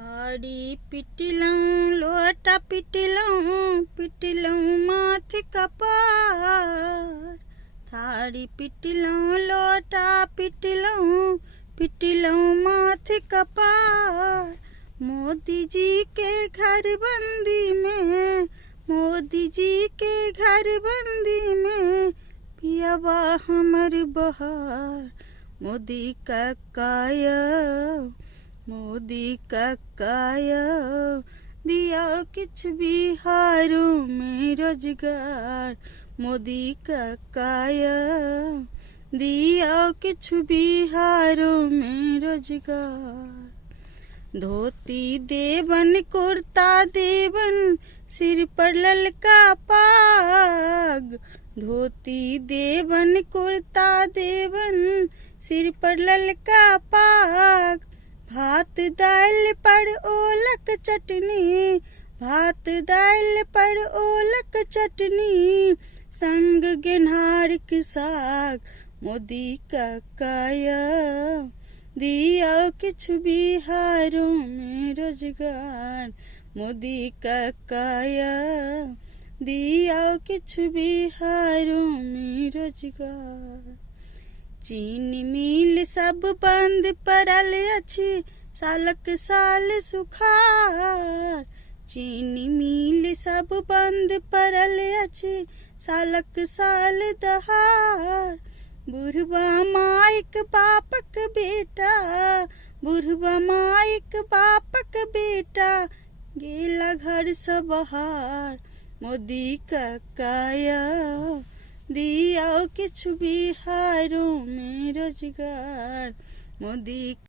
थारी पिटिलऊँ लोटा पिटिलऊँ पिटिलऊँ माथ कपार। थारी पिटिलऊँ लोटा पिटिलऊँ पिटिलऊँ माथ कपार। मोदी जी के घर बंदी में, मोदी जी के घर बंदी में पियावा हमर बहार। मोदी काकाया, मोदी काकाया दिया किछ बिहारों में रोजगार। मोदी काकाया दिया किछ बिहारों में रोजगार। धोती देवन कुर्ता देवन सिर पर ललका पाग। धोती देवन कुर्ता देवन सिर पर ललका पाग। भात दाल पर ओलक चटनी, भात दाल पर ओलक चटनी संग गेन्हार के साग। मोदी काकाया दिया किछ बिहारों में रोजगार। मोदी काकाया दिया किछ बिहारों में रोजगार। चीनी मिल सब बंद पड़ल अछि सालक साल सुखार। चीनी मिल सब बंद पड़ल अछि सालक साल दहार। बुढ़वा माइक बापक बेटा, बुढ़वा माइक बापक बेटा गेला घर से बहार। मोदी काकाया दिया किछ बिहारों में रोजगार। मोदी